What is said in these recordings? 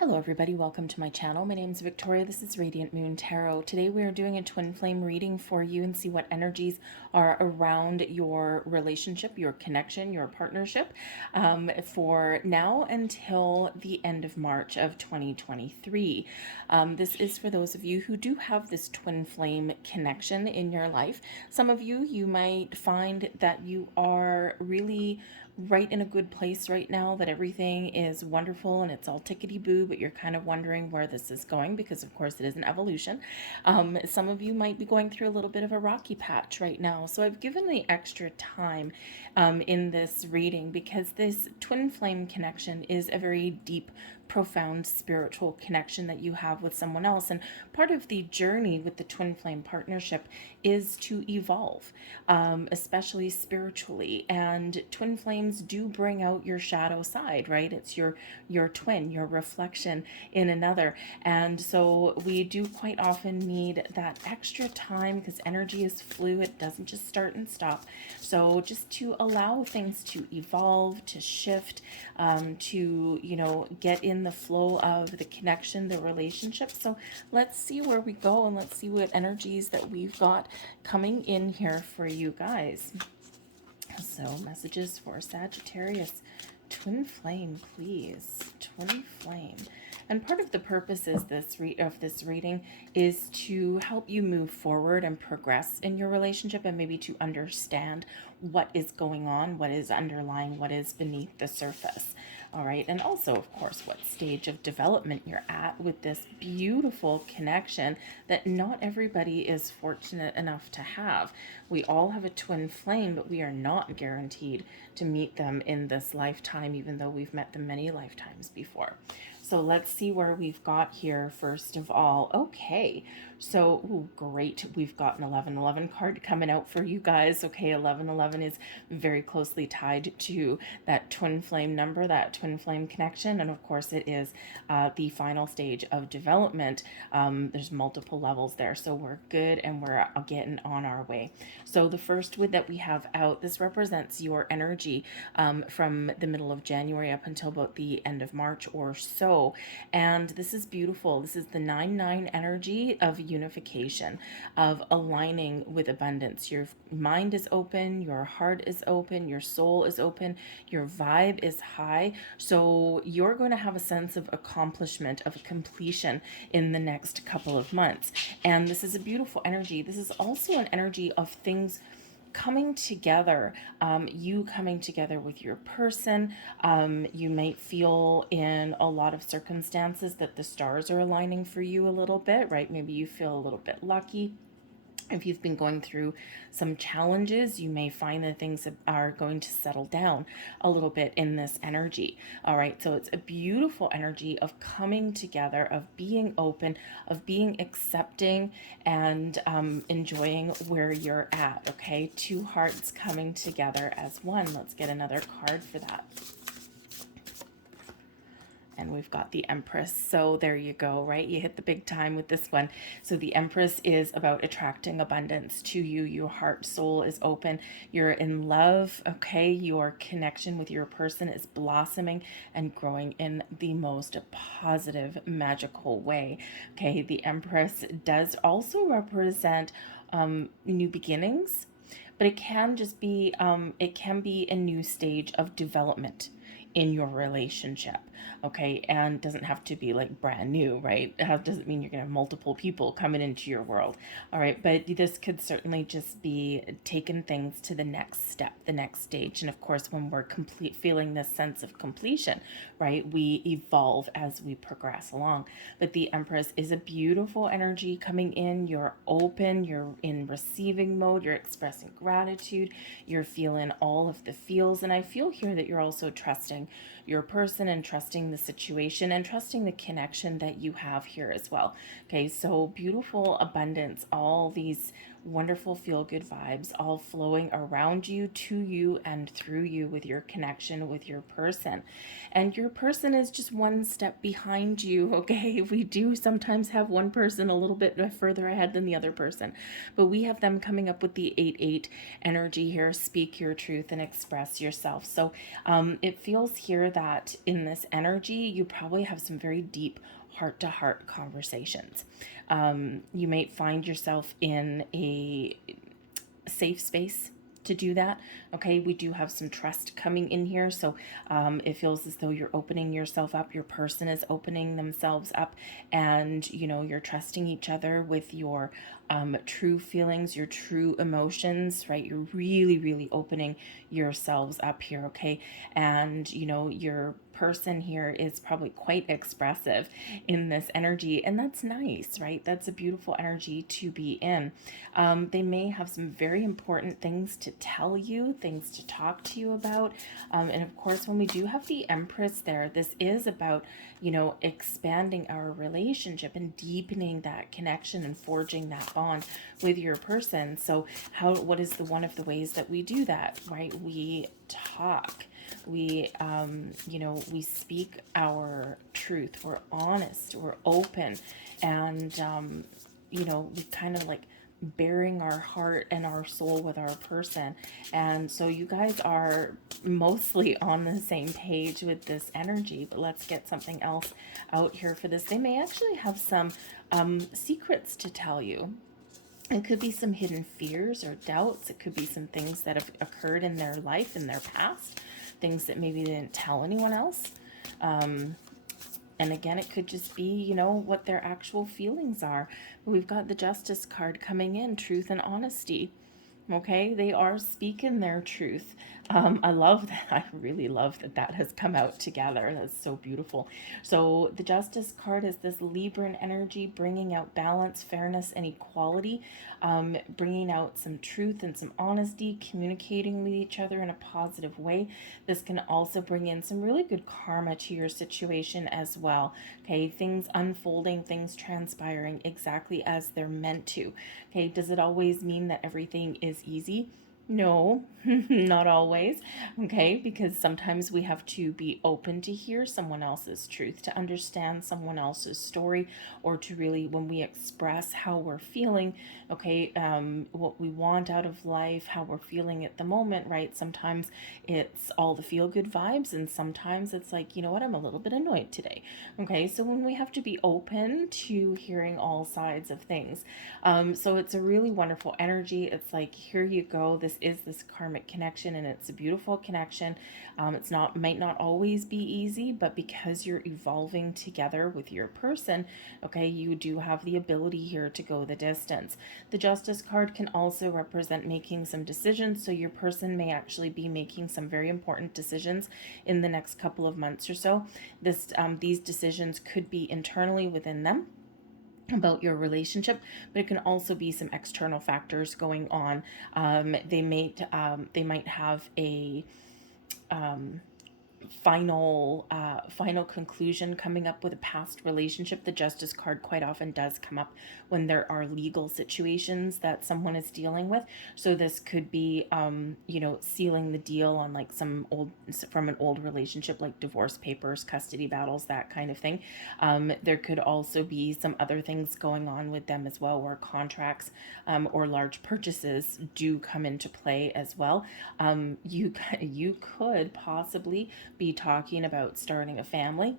Hello everybody, welcome to my channel. My name is Victoria. This is Radiant Moon Tarot. Today we are doing a twin flame reading for you and see what energies are around your relationship, your connection, your partnership for now until the end of March of 2023. This is for those of you who do have this twin flame connection in your life. Some of you might find that you are really right in a good place right now, that everything is wonderful and it's all tickety-boo, but you're kind of wondering where this is going because of course it is an evolution. Some of you might be going through a little bit of a rocky patch right now, so I've given the extra time in this reading because this twin flame connection is a very deep, profound spiritual connection that you have with someone else, and part of the journey with the twin flame partnership is to evolve, especially spiritually. And twin flames do bring out your shadow side, right? It's your twin, your reflection in another. And so we do quite often need that extra time because energy is fluid, it doesn't just start and stop. So just to allow things to evolve, to shift, to get in the flow of the connection, the relationship. So let's see where we go, and let's see what energies that we've got coming in here for you guys. So messages for Sagittarius. Twin flame, please. Twin flame. And part of the purpose is of this reading is to help you move forward and progress in your relationship, and maybe to understand what is going on, what is underlying, what is beneath the surface. All right, and also, of course, what stage of development you're at with this beautiful connection that not everybody is fortunate enough to have. We all have a twin flame, but we are not guaranteed to meet them in this lifetime, even though we've met them many lifetimes before. So let's see where we've got here first of all. Okay, so great. We've got an 1111 card coming out for you guys. Okay, 1111 is very closely tied to that twin flame number, that twin flame connection. And of course, it is the final stage of development. There's multiple levels there. So we're good and we're getting on our way. So the first wood that we have out, this represents your energy from the middle of January up until about the end of March or so. And this is beautiful. This is the 9-9 energy of unification, of aligning with abundance. Your mind is open, your heart is open, your soul is open, your vibe is high. So you're going to have a sense of accomplishment, of completion in the next couple of months. And this is a beautiful energy. This is also an energy of things coming together, you coming together with your person. You might feel in a lot of circumstances that the stars are aligning for you a little bit, right? Maybe you feel a little bit lucky. If you've been going through some challenges, you may find that things are going to settle down a little bit in this energy. All right, so it's a beautiful energy of coming together, of being open, of being accepting, and enjoying where you're at. Okay, two hearts coming together as one. Let's get another card for that. And we've got the Empress. So there you go, right? You hit the big time with this one. So the Empress is about attracting abundance to you. Your heart, soul is open. You're in love, okay? Your connection with your person is blossoming and growing in the most positive, magical way, okay? The Empress does also represent new beginnings, but it can just be, it can be a new stage of development in your relationship, okay? And doesn't have to be like brand new, right? It doesn't mean you're gonna have multiple people coming into your world, all right? But this could certainly just be taking things to the next step, the next stage. And of course, when we're feeling this sense of completion, right, we evolve as we progress along. But the Empress is a beautiful energy coming in. You're open, you're in receiving mode, you're expressing gratitude, you're feeling all of the feels. And I feel here that you're also trusting your person and trusting the situation and trusting the connection that you have here as well. Okay, so beautiful abundance, all these wonderful feel-good vibes all flowing around you, to you, and through you with your connection with your person. And your person is just one step behind you, okay? We do sometimes have one person a little bit further ahead than the other person, but we have them coming up with the 8-8 energy here. Speak your truth and express yourself. So it feels here that in this energy, you probably have some very deep heart to heart conversations. You might find yourself in a safe space to do that. Okay, we do have some trust coming in here, so it feels as though you're opening yourself up, your person is opening themselves up, and you're trusting each other with your true feelings, your true emotions, right? You're really, really opening yourselves up here, okay? And your person here is probably quite expressive in this energy, and that's nice, right? That's a beautiful energy to be in. They may have some very important things to tell you, things to talk to you about. And of course, when we do have the Empress there, this is about, expanding our relationship and deepening that connection and forging that bond with your person. So what is one of the ways that we do that, right? We talk. We speak our truth. We're honest. We're open. And, we kind of like bearing our heart and our soul with our person. And so you guys are mostly on the same page with this energy, but let's get something else out here for this. They may actually have some secrets to tell you. It could be some hidden fears or doubts. It could be some things that have occurred in their life, in their past, things that maybe they didn't tell anyone else. And again, it could just be, what their actual feelings are. We've got the Justice card coming in, truth and honesty. Okay, they are speaking their truth. I love that. I really love that has come out together. That's so beautiful. So the Justice card is this Libran energy, bringing out balance, fairness, and equality, bringing out some truth and some honesty, communicating with each other in a positive way. This can also bring in some really good karma to your situation as well. Okay, things unfolding, things transpiring exactly as they're meant to. Okay, does it always mean that everything is easy? No, not always. Okay, because sometimes we have to be open to hear someone else's truth, to understand someone else's story, or to really, when we express how we're feeling, okay, what we want out of life, how we're feeling at the moment, right? Sometimes it's all the feel good vibes, and sometimes it's like, you know what, I'm a little bit annoyed today. Okay, so when we have to be open to hearing all sides of things. So it's a really wonderful energy. It's like, here you go. This is this karmic connection, and it's a beautiful connection. Might not always be easy, but because you're evolving together with your person, okay, you do have the ability here to go the distance. The Justice card can also represent making some decisions. So your person may actually be making some very important decisions in the next couple of months or so. These decisions could be internally within them about your relationship, but it can also be some external factors going on. They might have a final conclusion coming up with a past relationship. The Justice card quite often does come up when there are legal situations that someone is dealing with. So this could be sealing the deal on like from an old relationship, like divorce papers, custody battles, that kind of thing. There could also be some other things going on with them as well, where contracts or large purchases do come into play as well. You could possibly be talking about starting a family.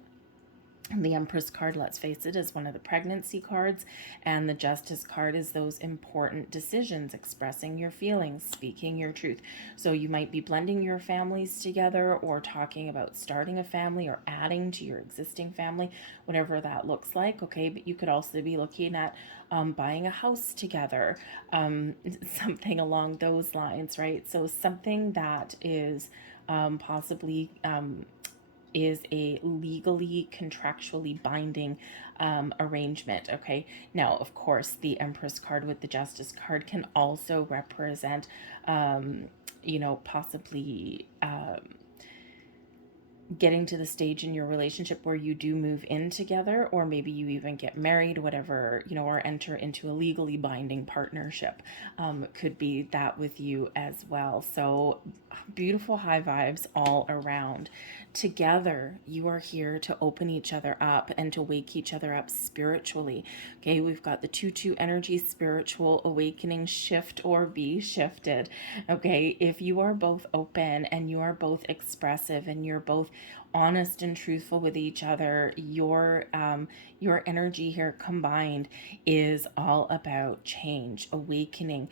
The Empress card, let's face it, is one of the pregnancy cards, and the Justice card is those important decisions, expressing your feelings, speaking your truth. So you might be blending your families together, or talking about starting a family, or adding to your existing family, whatever that looks like, okay? But you could also be looking at buying a house together, something along those lines, right? So something that is possibly is a legally, contractually binding arrangement. Okay, now of course the Empress card with the Justice card can also represent possibly getting to the stage in your relationship where you do move in together, or maybe you even get married, whatever, or enter into a legally binding partnership. Could be that with you as well. So beautiful high vibes all around. Together, you are here to open each other up and to wake each other up spiritually. Okay, we've got the 2-2 energy, spiritual awakening, shift or be shifted. Okay, if you are both open and you are both expressive and you're both honest and truthful with each other, your energy here combined is all about change, awakening,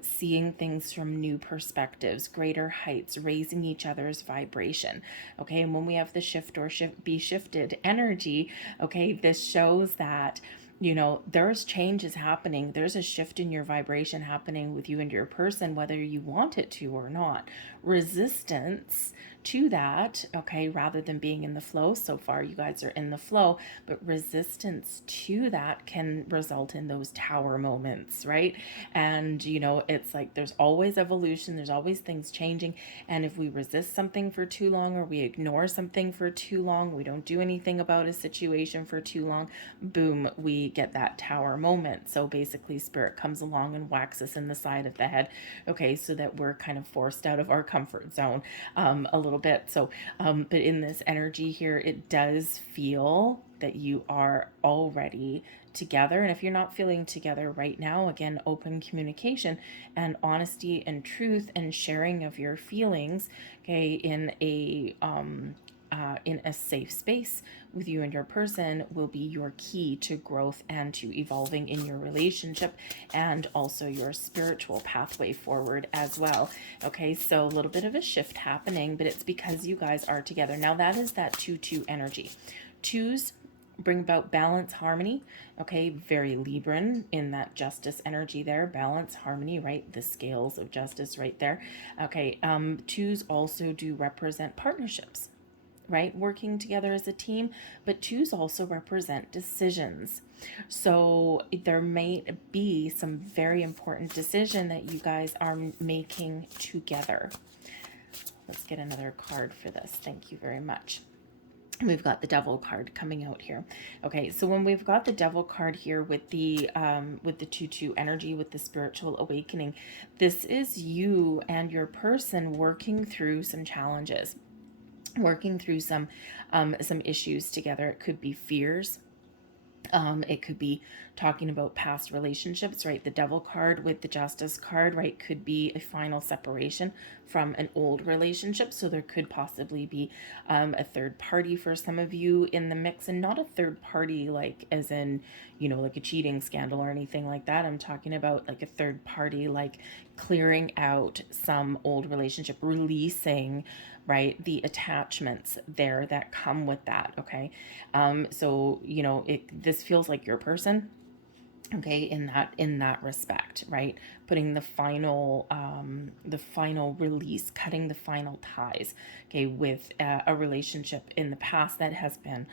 seeing things from new perspectives, greater heights, raising each other's vibration. Okay, and when we have the shift or be shifted energy, okay, this shows that there's changes happening. There's a shift in your vibration happening with you and your person, whether you want it to or not. Resistance to that, okay, rather than being in the flow. So far, you guys are in the flow, but resistance to that can result in those tower moments, right? And, it's like there's always evolution, there's always things changing. And if we resist something for too long, or we ignore something for too long, we don't do anything about a situation for too long, boom, we get that tower moment. So basically, spirit comes along and whacks us in the side of the head, okay, so that we're kind of forced out of our comfort zone a little bit. So, but in this energy here, it does feel that you are already together. And if you're not feeling together right now, again, open communication and honesty and truth and sharing of your feelings, okay, in a safe space with you and your person will be your key to growth and to evolving in your relationship, and also your spiritual pathway forward as well. Okay, so a little bit of a shift happening, but it's because you guys are together. Now that is that 2-2 energy. Twos bring about balance, harmony. Okay, very Libran in that justice energy there. Balance, harmony, right? The scales of justice right there. Okay, twos also do represent partnerships, right? Working together as a team, but twos also represent decisions. So there may be some very important decision that you guys are making together. Let's get another card for this. Thank you very much. We've got the Devil card coming out here. Okay, so when we've got the Devil card here with the 2-2 energy, with the spiritual awakening, this is you and your person working through some challenges, working through some issues together. It could be fears. It could be talking about past relationships, right? The Devil card with the Justice card, right, could be a final separation from an old relationship. So there could possibly be a third party for some of you in the mix, and not a third party like as in, like a cheating scandal or anything like that. I'm talking about like a third party, like clearing out some old relationship, releasing, right, the attachments there that come with that. Okay, so this feels like your person, okay, in that respect, right? Putting the final release, cutting the final ties, okay, with a relationship in the past that has been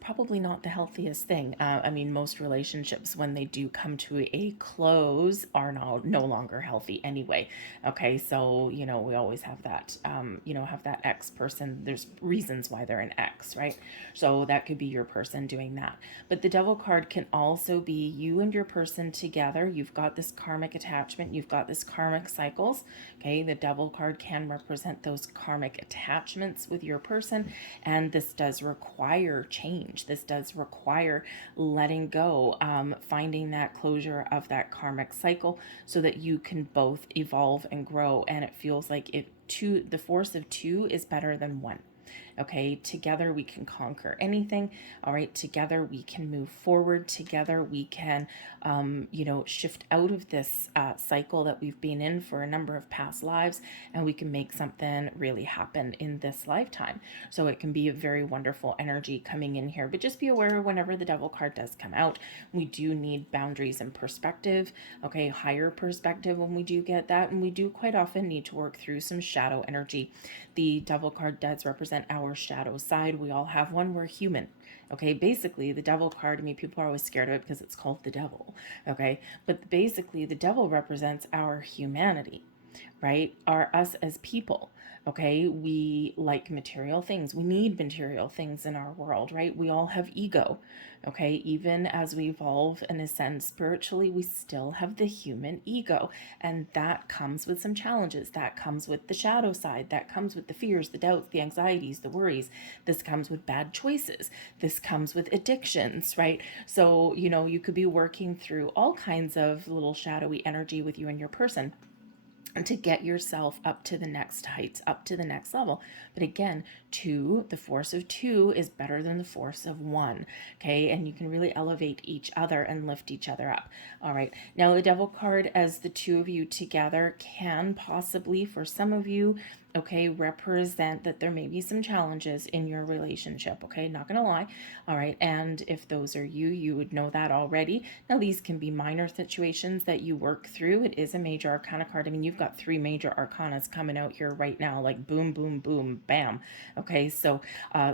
probably not the healthiest thing. I mean, most relationships, when they do come to a close, are now no longer healthy anyway. Okay, so we always have that, have that ex person. There's reasons why they're an ex, right? So that could be your person doing that. But the Devil card can also be you and your person together. You've got this karmic attachment. You've got this karmic cycles. Okay, the Devil card can represent those karmic attachments with your person, and this does require change. This does require letting go, finding that closure of that karmic cycle so that you can both evolve and grow. And it feels like the force of two is better than one. Okay, together we can conquer anything. All right, together we can move forward. Together we can, shift out of this cycle that we've been in for a number of past lives, and we can make something really happen in this lifetime. So it can be a very wonderful energy coming in here. But just be aware whenever the Devil card does come out, we do need boundaries and perspective. Okay, higher perspective when we do get that, and we do quite often need to work through some shadow energy. The Devil card does represent our shadow side. We all have one. We're human. Okay, basically the Devil card, I mean, people are always scared of it because it's called the Devil. Okay, but basically the Devil represents our humanity. right, are us as people. Okay, we like material things. We need material things in our world, right? We all have ego. Okay, even as we evolve and ascend spiritually, we still have the human ego. And that comes with some challenges. That comes with the shadow side. That comes with the fears, the doubts, the anxieties, the worries. This comes with bad choices. This comes with addictions, right? So, you could be working through all kinds of little shadowy energy with you and your person to get yourself up to the next heights, up to the next level. But again, the force of two is better than the force of one. Okay. And you can really elevate each other and lift each other up. All right. Now, the devil card, as the two of you together, can possibly, for some of you, okay, represent that there may be some challenges in your relationship. Okay, not gonna lie. All right, and if those are you, you would know that already. Now, these can be minor situations that you work through. It is a major arcana card. I mean, you've got 3 major arcanas coming out here right now, like boom, boom, boom, bam. Okay, so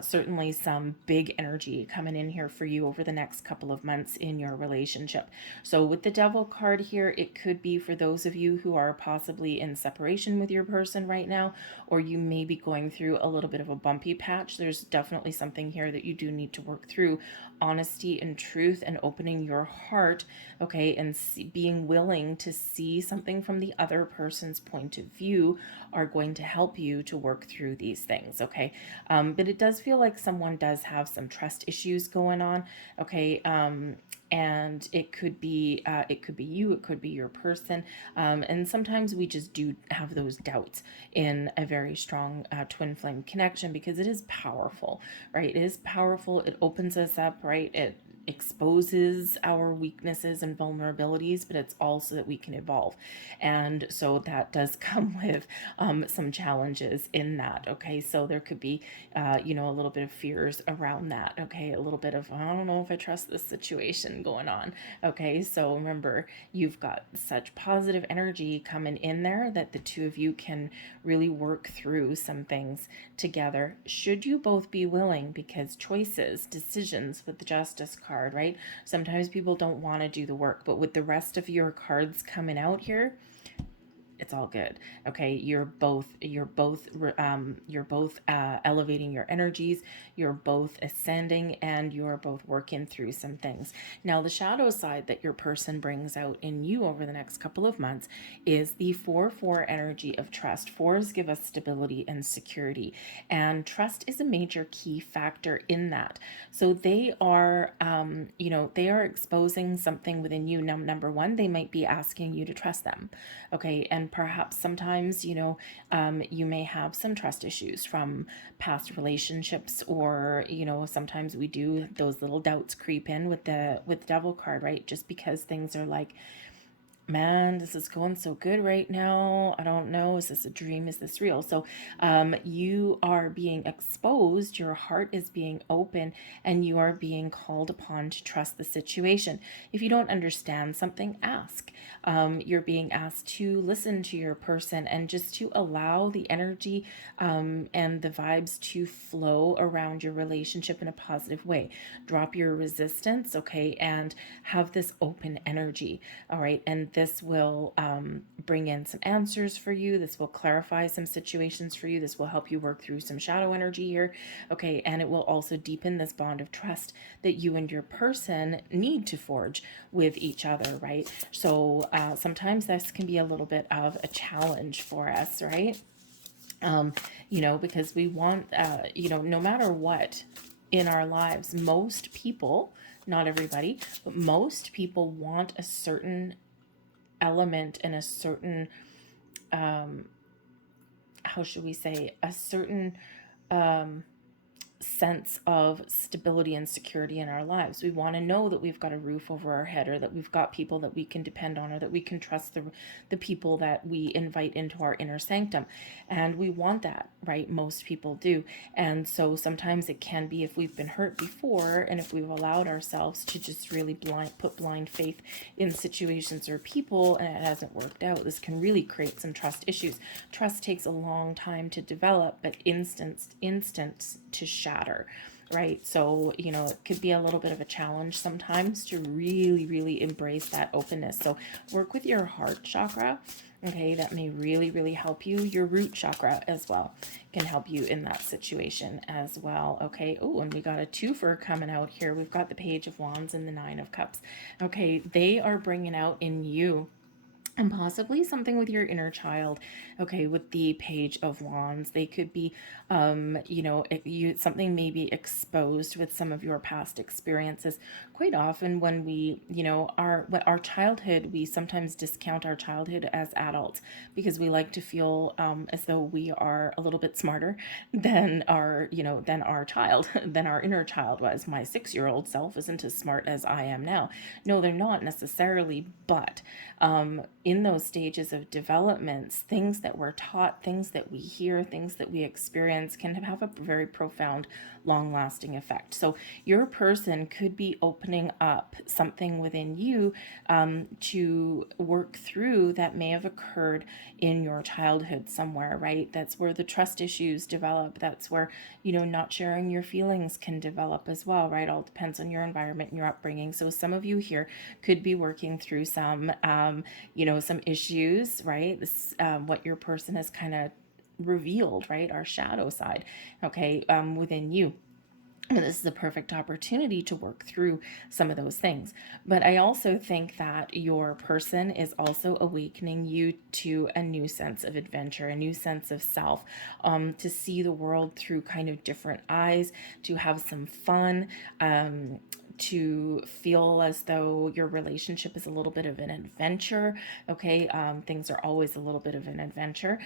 certainly some big energy coming in here for you over the next couple of months in your relationship. So with the devil card here, it could be for those of you who are possibly in separation with your person right now, or you may be going through a little bit of a bumpy patch. There's definitely something here that you do need to work through. Honesty and truth and opening your heart, okay, and being willing to see something from the other person's point of view are going to help you to work through these things, okay? But it does feel like someone does have some trust issues going on, okay? And it could be you, it could be your person, and sometimes we just do have those doubts in a very strong twin flame connection, because it is powerful, right? It is powerful. It opens us up, right? It exposes our weaknesses and vulnerabilities, but it's also that we can evolve. And so that does come with some challenges in that. Okay, so there could be a little bit of fears around that. Okay, a little bit of, I don't know if I trust this situation going on. Okay, so remember, you've got such positive energy coming in there that the two of you can really work through some things together, should you both be willing, because choices, decisions with the Justice card, right? Sometimes people don't want to do the work, but with the rest of your cards coming out here, it's all good. Okay, you're both elevating your energies, you're both ascending, and you're both working through some things. Now, the shadow side that your person brings out in you over the next couple of months is the 4-4 energy of trust. Fours give us stability and security, and trust is a major key factor in that. So they are they are exposing something within you. Number one, they might be asking you to trust them. Okay, and perhaps sometimes you may have some trust issues from past relationships, or sometimes we do, those little doubts creep in with the devil card, right? Just because things are like, man, this is going so good right now. I don't know. Is this a dream? Is this real? So you are being exposed. Your heart is being open, and you are being called upon to trust the situation. If you don't understand something, ask. You're being asked to listen to your person and just to allow the energy and the vibes to flow around your relationship in a positive way. Drop your resistance, okay, and have this open energy, all right? And this will bring in some answers for you. This will clarify some situations for you. This will help you work through some shadow energy here. Okay, and it will also deepen this bond of trust that you and your person need to forge with each other, right? So sometimes this can be a little bit of a challenge for us, right? Because we want, no matter what in our lives, most people, not everybody, but most people want a certain element and a certain how should we say, a certain sense of stability and security in our lives. We want to know that we've got a roof over our head, or that we've got people that we can depend on, or that we can trust the people that we invite into our inner sanctum. And we want that, right? Most people do. And so sometimes it can be, if we've been hurt before, and if we've allowed ourselves to just really put blind faith in situations or people, and it hasn't worked out, this can really create some trust issues. Trust takes a long time to develop, but instant to shatter, right? So it could be a little bit of a challenge sometimes to really embrace that openness. So work with your heart chakra, Okay, that may really, really help you. Your root chakra as well can help you in that situation as well. Okay, oh, and we got a twofer coming out here. We've got the Page of Wands and the Nine of Cups. Okay, they are bringing out in you and possibly something with your inner child. Okay, with the Page of Wands, they could be you know, if you something may be exposed with some of your past experiences. Quite often when we, you know, our childhood, we sometimes discount our childhood as adults because we like to feel as though we are a little bit smarter than our, you know, than our child, than our inner child was. My 6-year-old self isn't as smart as I am now. No, they're not necessarily, but in those stages of developments, things that we're taught, things that we hear, things that we experience can have a very profound, long lasting effect. So, your person could be opening up something within you to work through that may have occurred in your childhood somewhere, right? That's where the trust issues develop. That's where, you know, not sharing your feelings can develop as well, right? All depends on your environment and your upbringing. So, some of you here could be working through some, you know, some issues, right? This, what your person has kind of revealed, right? Our shadow side, okay, within you. And this is a perfect opportunity to work through some of those things. But I also think that your person is also awakening you to a new sense of adventure, a new sense of self, to see the world through kind of different eyes, to have some fun, to feel as though your relationship is a little bit of an adventure. Okay, things are always a little bit of an adventure.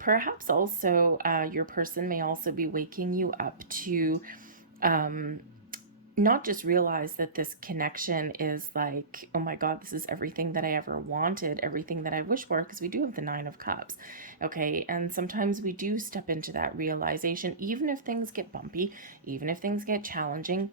Perhaps also your person may also be waking you up to not just realize that this connection is like, oh my God, this is everything that I ever wanted, everything that I wish for, because we do have the Nine of Cups. Okay. And sometimes we do step into that realization, even if things get bumpy, even if things get challenging.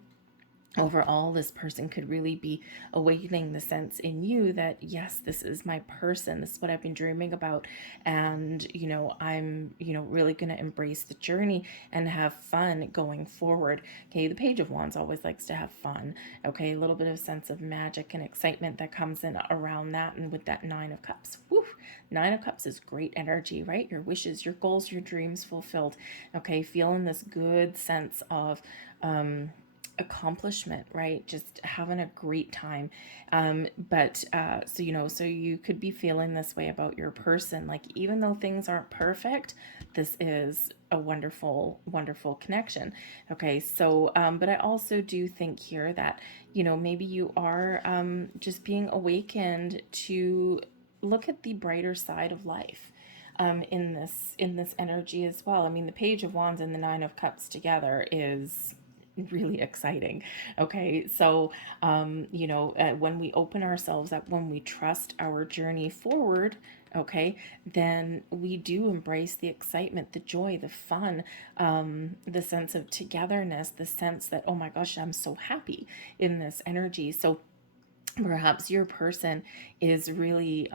Overall, this person could really be awakening the sense in you that, yes, this is my person, this is what I've been dreaming about, and you know, I'm, you know, really going to embrace the journey and have fun going forward. Okay, the Page of Wands always likes to have fun. Okay, a little bit of sense of magic and excitement that comes in around that. And with that Nine of Cups, whew, Nine of Cups is great energy, right? Your wishes, your goals, your dreams fulfilled. Okay, feeling this good sense of accomplishment, right? Just having a great time. So, you know, so you could be feeling this way about your person. Like, even though things aren't perfect, this is a wonderful, wonderful connection. Okay. So, but I also do think here that, you know, maybe you are just being awakened to look at the brighter side of life. In this energy as well. I mean, the Page of Wands and the Nine of Cups together is really exciting. Okay, so you know, when we open ourselves up, when we trust our journey forward, okay, then we do embrace the excitement, the joy, the fun, the sense of togetherness, the sense that, oh my gosh, I'm so happy in this energy. So perhaps your person is really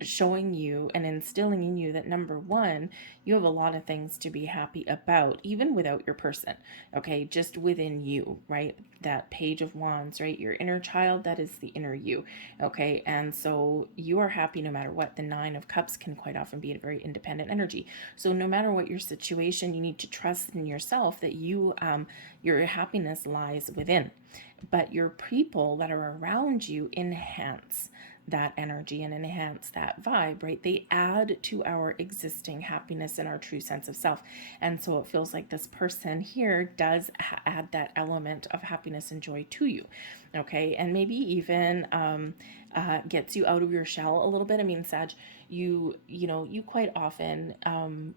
showing you and instilling in you that, number one, you have a lot of things to be happy about, even without your person. Okay, just within you, right? That Page of Wands, right? Your inner child, that is the inner you. Okay, and so you are happy no matter what. The Nine of Cups can quite often be a very independent energy. So no matter what your situation, you need to trust in yourself that you, your happiness lies within. But your people that are around you enhance that energy and enhance that vibe, right? They add to our existing happiness and our true sense of self. And so it feels like this person here does add that element of happiness and joy to you. Okay. And maybe even gets you out of your shell a little bit. I mean, Sag, you know, you quite often,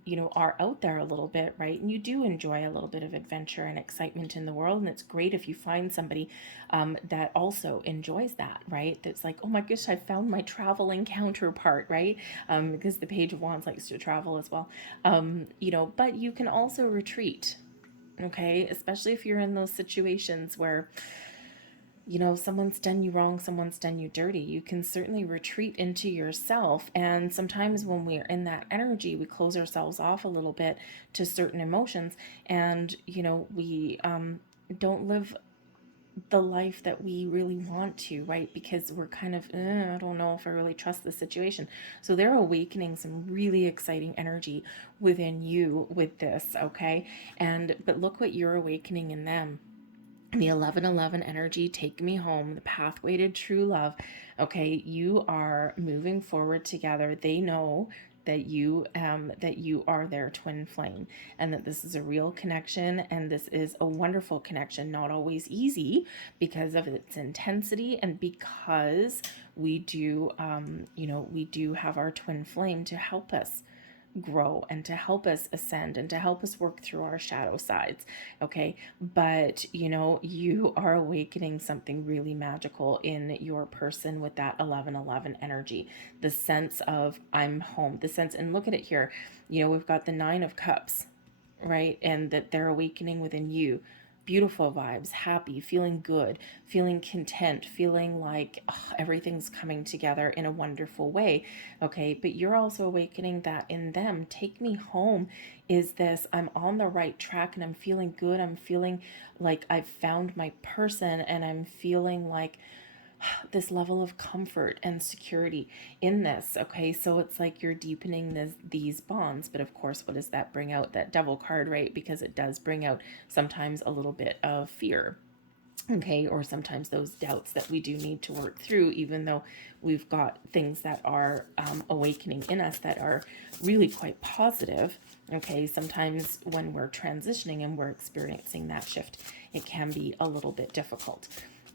you know, are out there a little bit, right? And you do enjoy a little bit of adventure and excitement in the world. And it's great if you find somebody that also enjoys that, right? That's like, oh my gosh, I found my traveling counterpart, right? Because the Page of Wands likes to travel as well. You know, but you can also retreat, okay? Especially if you're in those situations where, you know, someone's done you wrong, someone's done you dirty. You can certainly retreat into yourself. And sometimes when we're in that energy, we close ourselves off a little bit to certain emotions. And, you know, we don't live the life that we really want to, right? Because we're kind of, I don't know if I really trust the situation. So they're awakening some really exciting energy within you with this, okay? But look what you're awakening in them. The 1111 energy, take me home, the pathway to true love. Okay, you are moving forward together. They know that you are their twin flame, and that this is a real connection, and this is a wonderful connection. Not always easy because of its intensity, and because we do we do have our twin flame to help us grow and to help us ascend and to help us work through our shadow sides. Okay, but you are awakening something really magical in your person with that 1111 energy, the sense of I'm home, the sense. And look at it here, we've got the 9 of Cups, right? And that they're awakening within you beautiful vibes, happy, feeling good, feeling content, feeling like everything's coming together in a wonderful way. Okay, but you're also awakening that in them. Take me home is this, I'm on the right track and I'm feeling good. I'm feeling like I've found my person, and I'm feeling like this level of comfort and security in this. Okay, so it's like you're deepening these bonds. But of course, what does that bring out? That Devil card, right? Because it does bring out sometimes a little bit of fear. Okay, or sometimes those doubts that we do need to work through, even though we've got things that are awakening in us that are really quite positive. Okay, sometimes when we're transitioning and we're experiencing that shift, it can be a little bit difficult.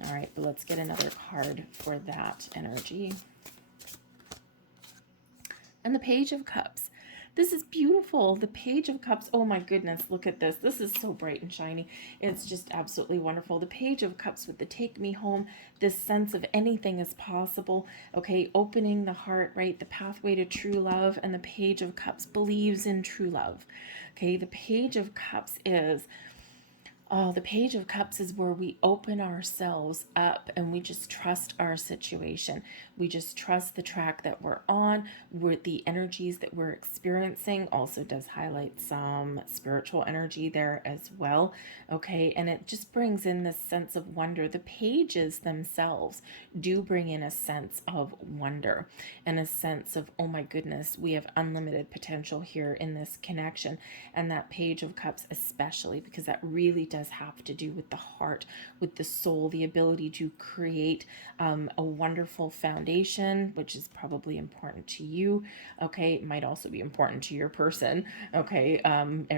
All right, but let's get another card for that energy. And the Page of Cups. This is beautiful. The Page of Cups. Oh my goodness, look at this. This is so bright and shiny. It's just absolutely wonderful. The Page of Cups with the take me home, this sense of anything is possible. Okay, opening the heart, right? The pathway to true love. And the Page of Cups believes in true love. Okay, the Page of Cups is the Page of Cups is where we open ourselves up and we just trust our situation. We just trust the track that we're on. The energies that we're experiencing also does highlight some spiritual energy there as well. Okay, and it just brings in this sense of wonder. The pages themselves do bring in a sense of wonder and a sense of, oh my goodness, we have unlimited potential here in this connection. And that Page of Cups, especially because that really does have to do with the heart, with the soul, the ability to create a wonderful foundation, which is probably important to you. Okay, it might also be important to your person. Okay,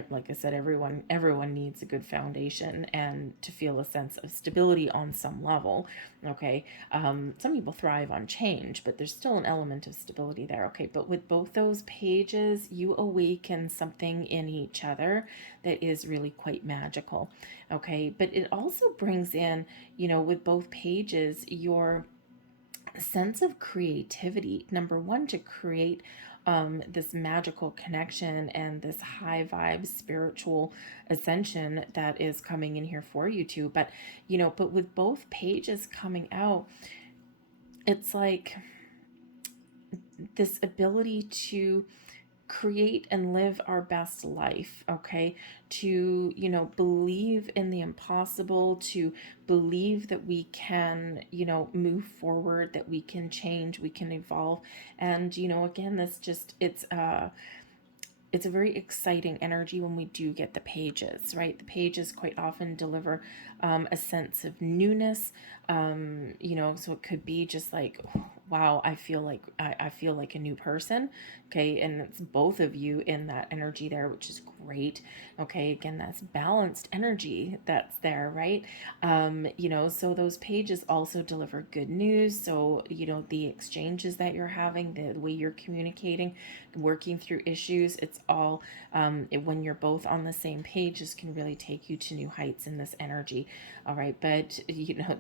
like I said, everyone needs a good foundation and to feel a sense of stability on some level. Okay, some people thrive on change, but there's still an element of stability there. Okay, but with both those pages, you awaken something in each other that is really quite magical. Okay, but it also brings in, with both pages, your sense of creativity. Number one, to create this magical connection and this high vibe spiritual ascension that is coming in here for you too. But but with both pages coming out, it's like this ability to create and live our best life. Okay, to believe in the impossible, to believe that we can move forward, that we can change, we can evolve. And again, this just it's a very exciting energy when we do get the pages, right? The pages quite often deliver a sense of newness. So it could be just like, wow, I feel like a new person. Okay, and it's both of you in that energy there, which is great. Okay, again, that's balanced energy that's there, right? So those pages also deliver good news. So the exchanges that you're having, the way you're communicating, working through issues, it's all when you're both on the same page, this can really take you to new heights in this energy. All right, but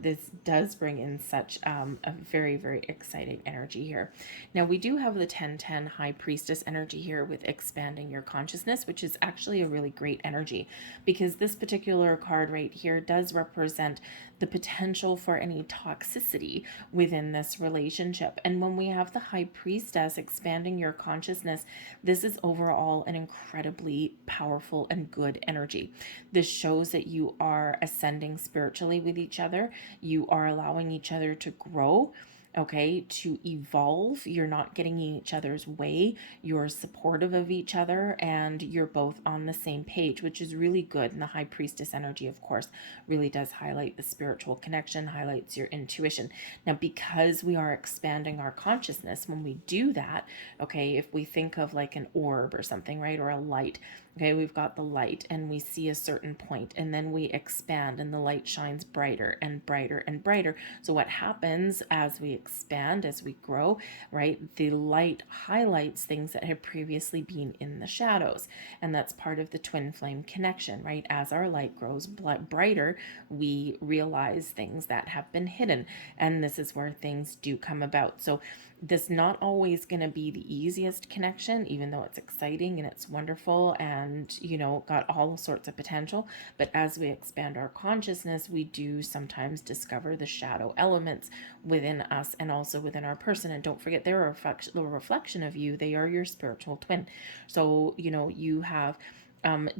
this does bring in such a very, very exciting exciting energy here. Now we do have the 1010 High Priestess energy here with expanding your consciousness, which is actually a really great energy, because this particular card right here does represent the potential for any toxicity within this relationship. And when we have the High Priestess expanding your consciousness, this is overall an incredibly powerful and good energy. This shows that you are ascending spiritually with each other. You are allowing each other to grow, okay, to evolve. You're not getting in each other's way. You're supportive of each other, and you're both on the same page, which is really good. And the High Priestess energy, of course, really does highlight the spiritual connection, highlights your intuition. Now, because we are expanding our consciousness, when we do that, okay, if we think of like an orb or something, right, or a light, okay, we've got the light and we see a certain point, and then we expand and the light shines brighter and brighter and brighter. So what happens as we expand, as we grow, right, the light highlights things that have previously been in the shadows. And that's part of the twin flame connection, right? As our light grows brighter, we realize things that have been hidden. And this is where things do come about. So this not always going to be the easiest connection, even though it's exciting and it's wonderful and, you know, got all sorts of potential. But as we expand our consciousness, we do sometimes discover the shadow elements within us and also within our person. And don't forget, they're a reflection of you. They are your spiritual twin. So, you know, you have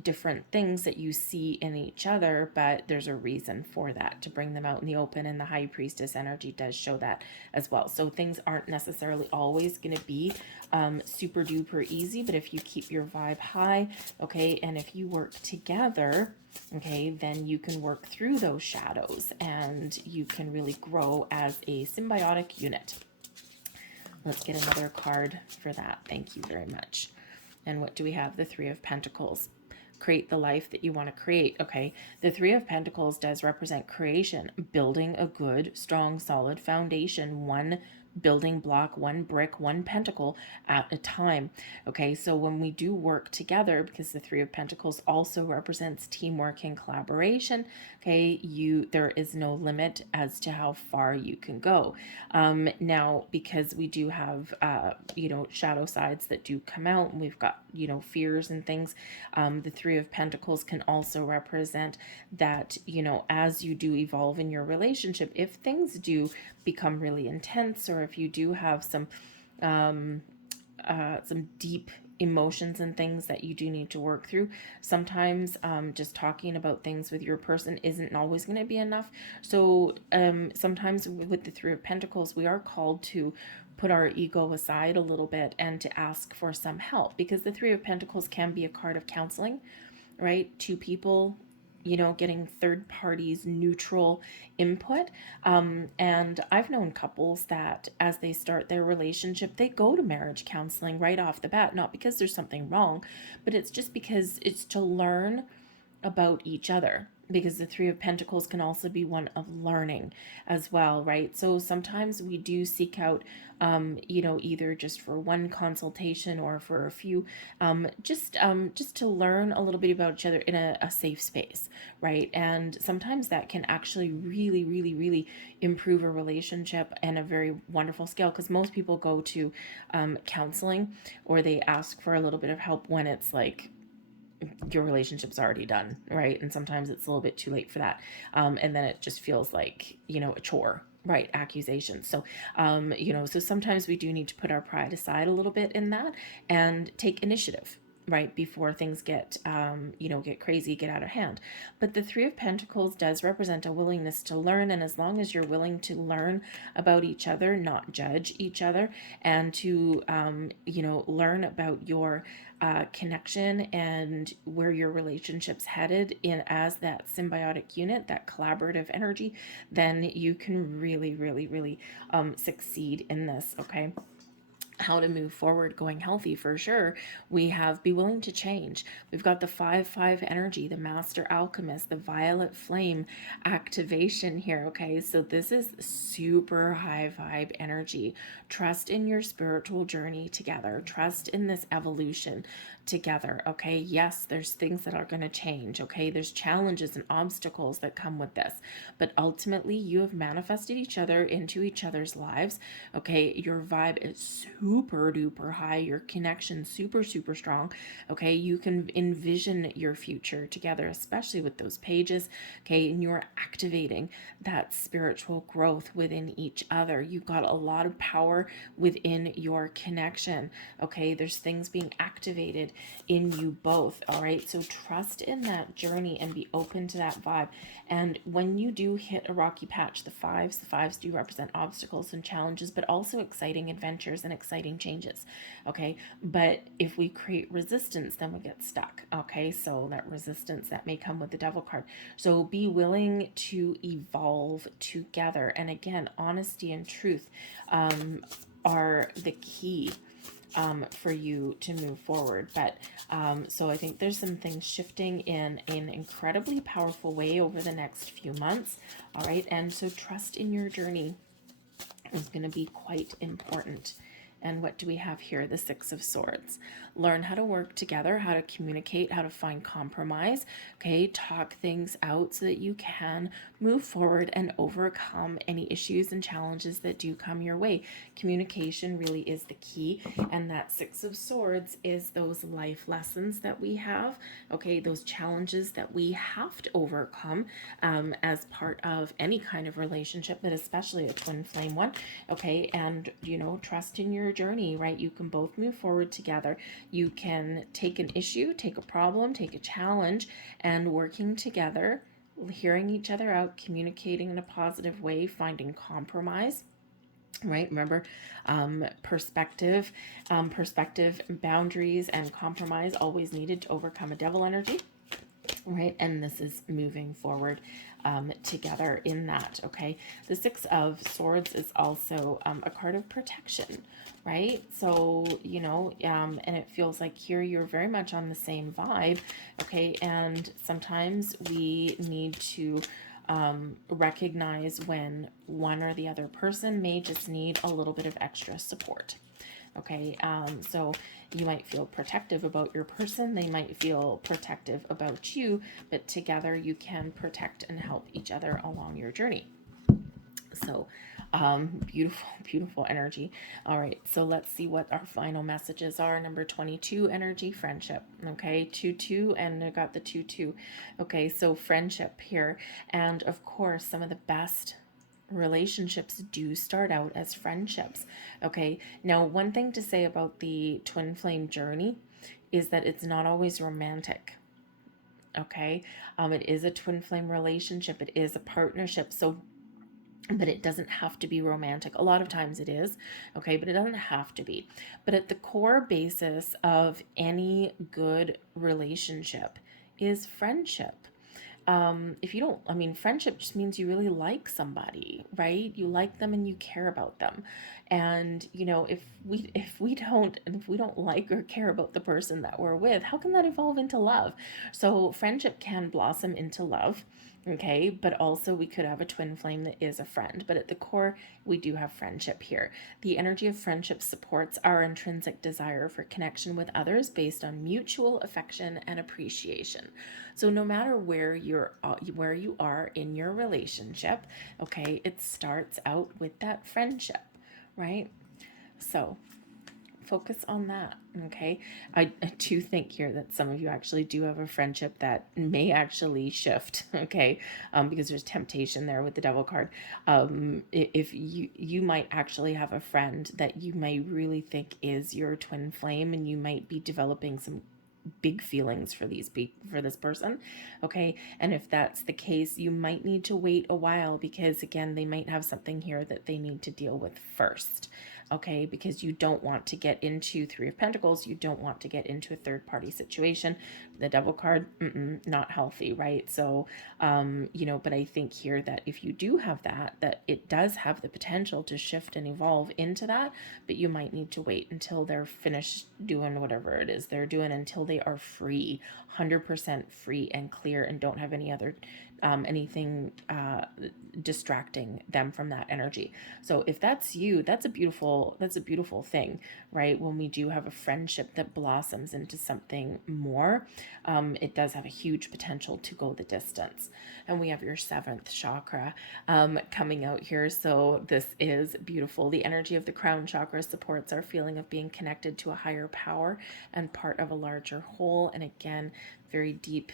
different things that you see in each other, but there's a reason for that, to bring them out in the open. And the High Priestess energy does show that as well. So things aren't necessarily always going to be super duper easy, but if you keep your vibe high, okay, and if you work together, okay, then you can work through those shadows and you can really grow as a symbiotic unit. Let's get another card for that. Thank you very much. And what do we have? The Three of Pentacles. Create the life that you want to create. Okay, the Three of Pentacles does represent creation, building a good, strong, solid foundation, one building block, one brick, one pentacle at a time. Okay, so when we do work together, because the Three of Pentacles also represents teamwork and collaboration, okay, there is no limit as to how far you can go. Now, because we do have you know, shadow sides that do come out, and we've got, you know, fears and things, the Three of Pentacles can also represent that, you know, as you do evolve in your relationship, if things do become really intense, or if you do have some deep emotions and things that you do need to work through, sometimes just talking about things with your person isn't always going to be enough. So sometimes with the Three of Pentacles, we are called to put our ego aside a little bit and to ask for some help, because the Three of Pentacles can be a card of counseling, right? Two people, you know, getting third parties neutral input. And I've known couples that as they start their relationship, they go to marriage counseling right off the bat, not because there's something wrong, but it's just because it's to learn about each other, because the Three of Pentacles can also be one of learning as well, right? So sometimes we do seek out, you know, either just for one consultation or for a few, just to learn a little bit about each other in a safe space, right? And sometimes that can actually really, really, really improve a relationship in a very wonderful scale, because most people go to counseling, or they ask for a little bit of help when it's like, your relationship's already done, right? And sometimes it's a little bit too late for that. And then it just feels like, you know, a chore, right? Accusations. So, you know, so sometimes we do need to put our pride aside a little bit in that and take initiative, right, before things get, you know, get crazy, get out of hand. But the Three of Pentacles does represent a willingness to learn. And as long as you're willing to learn about each other, not judge each other, and to, you know, learn about your connection and where your relationship's headed in as that symbiotic unit, that collaborative energy, then you can really, really, really succeed in this, okay? how to move forward going healthy for sure. We have be willing to change. We've got the 5-5 energy, the master alchemist, the violet flame activation here. Okay, so this is super high vibe energy. Trust in your spiritual journey together, trust in this evolution together. Okay, yes, there's things that are going to change. Okay, there's challenges and obstacles that come with this, but ultimately you have manifested each other into each other's lives. Okay, your vibe is super duper high, your connection super super strong. Okay, you can envision your future together, especially with those pages. Okay, and you're activating that spiritual growth within each other. You've got a lot of power within your connection. Okay, there's things being activated in you both. All right, so trust in that journey and be open to that vibe. And when you do hit a rocky patch, the fives do represent obstacles and challenges, but also exciting adventures and exciting changes. Okay, but if we create resistance, then we get stuck. Okay, so that resistance that may come with the devil card. So be willing to evolve together. And again, honesty and truth are the key for you to move forward. But so I think there's some things shifting in an incredibly powerful way over the next few months. All right, and so trust in your journey is going to be quite important. And what do we have here? The Six of Swords. Learn how to work together, how to communicate, how to find compromise. Okay, talk things out so that you can move forward and overcome any issues and challenges that do come your way. Communication really is the key. And that Six of Swords is those life lessons that we have. Okay, those challenges that we have to overcome as part of any kind of relationship, but especially a twin flame one. Okay, and trust in your journey, right? You can both move forward together. You can take an issue, take a problem, take a challenge, and working together, hearing each other out, communicating in a positive way, finding compromise. Right, remember, perspective, boundaries, and compromise always needed to overcome a devil energy. Right, and this is moving forward together in that. Okay, the Six of Swords is also a card of protection, right? So and it feels like here you're very much on the same vibe. Okay, and sometimes we need to recognize when one or the other person may just need a little bit of extra support. Okay, so you might feel protective about your person, they might feel protective about you, but together you can protect and help each other along your journey. So beautiful, beautiful energy. All right, so let's see what our final messages are. Number 22, energy, friendship. Okay, 2-2, and I got the 2-2. Okay, so friendship here, and of course some of the best relationships do start out as friendships. Okay, now one thing to say about the twin flame journey is that it's not always romantic. Okay, it is a twin flame relationship, it is a partnership, so but it doesn't have to be romantic. A lot of times it is, okay, but it doesn't have to be. But at the core basis of any good relationship is friendship. If you don't, friendship just means you really like somebody, right? You like them and you care about them. And if we don't like or care about the person that we're with, how can that evolve into love? So friendship can blossom into love. Okay, but also we could have a twin flame that is a friend, but at the core we do have friendship here. The energy of friendship supports our intrinsic desire for connection with others based on mutual affection and appreciation. So no matter where you are in your relationship, okay, it starts out with that friendship, right? So focus on that. Okay, I do think here that some of you actually do have a friendship that may actually shift. Okay, because there's temptation there with the devil card. If you might actually have a friend that you may really think is your twin flame, and you might be developing some big feelings for this person. Okay, and if that's the case, you might need to wait a while, because again, they might have something here that they need to deal with first. okay? Because you don't want to get into Three of Pentacles. You don't want to get into a third party situation. The Devil card, not healthy, right? So, you know, but I think here that if you do have that, that it does have the potential to shift and evolve into that, but you might need to wait until they're finished doing whatever it is they're doing, until they are free, 100% free and clear, and don't have any other anything distracting them from that energy. So if that's you, that's a beautiful thing, right? When we do have a friendship that blossoms into something more, it does have a huge potential to go the distance. And we have your 7th chakra coming out here. So this is beautiful. The energy of the crown chakra supports our feeling of being connected to a higher power and part of a larger whole. And again, very deep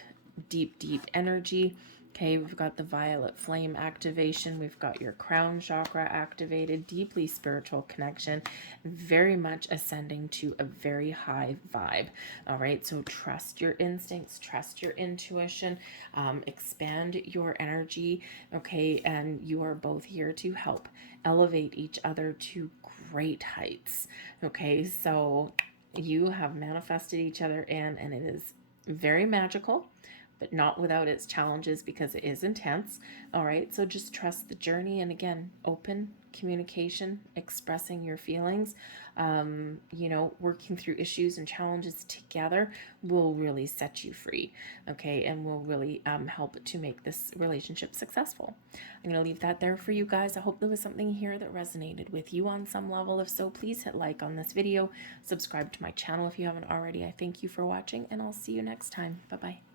energy. Okay, we've got the violet flame activation. We've got your crown chakra activated, deeply spiritual connection, very much ascending to a very high vibe. All right, so trust your instincts, trust your intuition, expand your energy. Okay, and you are both here to help elevate each other to great heights. Okay, so you have manifested each other in, and it is very magical, but not without its challenges because it is intense. All right, so just trust the journey, and again, open communication, expressing your feelings, you know, working through issues and challenges together will really set you free, okay, and will really help to make this relationship successful. I'm going to leave that there for you guys. I hope there was something here that resonated with you on some level. If so, please hit like on this video, subscribe to my channel if you haven't already. I thank you for watching, and I'll see you next time. Bye-bye.